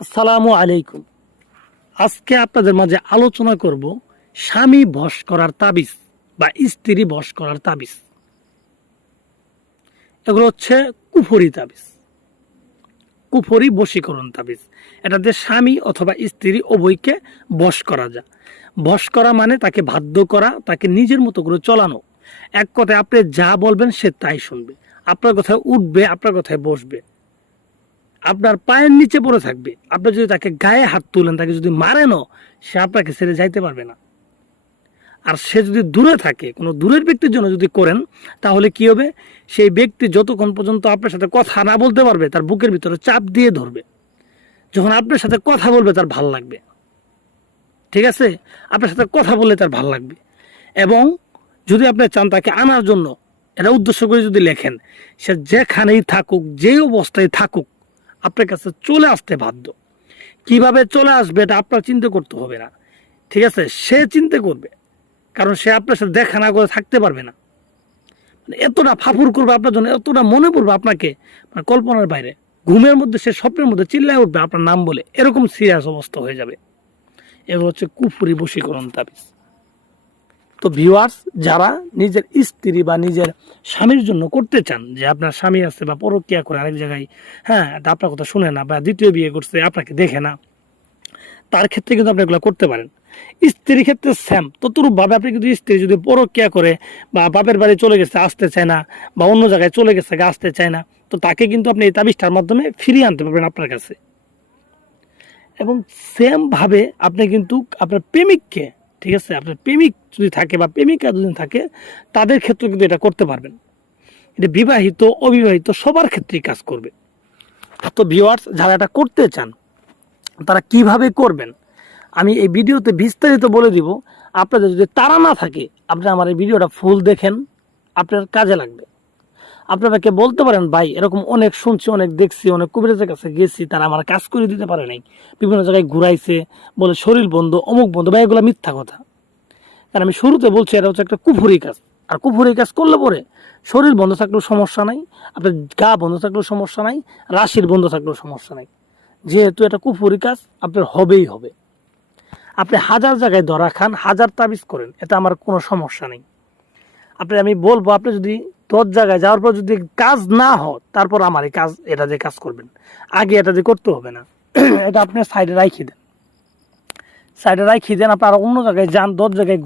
আসসালামু আলাইকুম। আজকে আপনাদের মাঝে আলোচনা করব স্বামী বশ করার তাবিজ বা স্ত্রী বশ করার তাবিজ। এগুলো হচ্ছে কুফরি তাবিজ, কুফরি বশীকরণ তাবিজ। এটাতে স্বামী অথবা স্ত্রী উভয়কে বশ করা যায়। বশ করা মানে তাকে বাধ্য করা, তাকে নিজের মতো করে চলানো। এক কথায় আপনি যা বলবেন সে তাই শুনবে, আপনার কথায় উঠবে, আপনার কথায় বসবে, আপনার পায়ের নিচে পড়ে থাকবে। আপনি যদি তাকে গায়ে হাত তুলেন, তাকে যদি মারেনও, সে আপনাকে ছেড়ে যাইতে পারবে না। আর সে যদি দূরে থাকে, কোনো দূরের ব্যক্তির জন্য যদি করেন, তাহলে কি হবে? সেই ব্যক্তি যতক্ষণ পর্যন্ত আপনার সাথে কথা না বলতে পারবে, তার বুকের ভিতরে চাপ দিয়ে ধরবে। যখন আপনার সাথে কথা বলবে, তার ভাল লাগবে। ঠিক আছে? আপনার সাথে কথা বললে তার ভাল লাগবে। এবং যদি আপনি চান তাকে আনার জন্য, এটা উদ্দেশ্য করে যদি লেখেন, সে যেখানেই থাকুক, যেই অবস্থায় থাকুক, আপনার কাছে চলে আসতে বাধ্য। কিভাবে চলে আসবে এটা আপনার চিন্তা করতে হবে না। ঠিক আছে? সে চিন্তা করবে, কারণ সে আপনার সাথে দেখা না করে থাকতে পারবে না। মানে এতটা ফাফুর করবে আপনার জন্য, এতটা মনে পড়বে আপনাকে, মানে কল্পনার বাইরে। ঘুমের মধ্যে সে স্বপ্নের মধ্যে চিল্লায় উঠবে আপনার নাম বলে, এরকম সিরিয়াস অবস্থা হয়ে যাবে। এগুলো হচ্ছে কুফরি বশীকরণ তাবিজ। তো ভিউয়ার্স, যারা নিজের স্ত্রী বা নিজের স্বামীর জন্য করতে চান, যে আপনার স্বামী আছে বা পরকীয়া করে আরেক জায়গায়, হ্যাঁ, আপনার কথা শুনে না বা দ্বিতীয় বিয়ে করছে, আপনাকে দেখে না, তার ক্ষেত্রে কিন্তু আপনি এগুলো করতে পারেন। স্ত্রীর ক্ষেত্রে সেম ততরূপভাবে আপনি কিন্তু স্ত্রী যদি পরকীয়া করে বা বাপের বাড়ি চলে গেছে, আসতে চায় না, বা অন্য জায়গায় চলে গেছে, আসতে চায় না, তো তাকে কিন্তু আপনি এই তাবিজটার মাধ্যমে ফিরিয়ে আনতে পারবেন আপনার কাছে। এবং সেম ভাবে আপনি কিন্তু আপনার প্রেমিককে, ঠিক আছে, আপনার প্রেমিক যদি থাকে বা প্রেমিকা যদি থাকে, তাদের ক্ষেত্রে কিন্তু এটা করতে পারবেন। এটা বিবাহিত অবিবাহিত সবার ক্ষেত্রেই কাজ করবে। তো ভিউয়ার্স, যারা এটা করতে চান, তারা কিভাবে করবেন আমি এই ভিডিওতে বিস্তারিত বলে দিব। আপনাদের যদি তারা না থাকে, আপনি আমার এই ভিডিওটা ফুল দেখেন, আপনার কাজে লাগবে। আপনাকে বলতে পারেন, ভাই এরকম অনেক শুনছি, অনেক দেখছি, অনেক কবিরাজের কাছে গেছি, তারা আমার কাজ করে দিতে পারে নাই, বিভিন্ন জায়গায় ঘুরাইছে, বলে শরীর বন্ধ, অমুক বন্ধ, ভাই এগুলো মিথ্যা কথা। কারণ আমি শুরুতে বলছি, এটা হচ্ছে একটা কুফুরি কাজ। আর কুফুরি কাজ করলে পরে শরীর বন্ধ থাকলেও সমস্যা নাই, আপনার গা বন্ধ থাকলেও সমস্যা নাই, রাশির বন্ধ থাকলেও সমস্যা নাই। যেহেতু এটা কুফুরি কাজ, আপনার হবেই হবে। আপনি হাজার জায়গায় ধরা খান, হাজার তাবিজ করেন, এটা আমার কোনো সমস্যা নেই। আমি বলবো, আপনি যদি 10 জায়গায় যাওয়ার পর যদি কাজ না হয়, তারপর আমার এই কাজ, এটা দিয়ে কাজ করবেন। আগে এটা দিয়ে করতে হবে না। এটা আপনি সাইডে রাখিয়ে দেন, সাইডে রাখিয়ে দেন, আপনার অন্য জায়গায় যান, 10 জায়গায়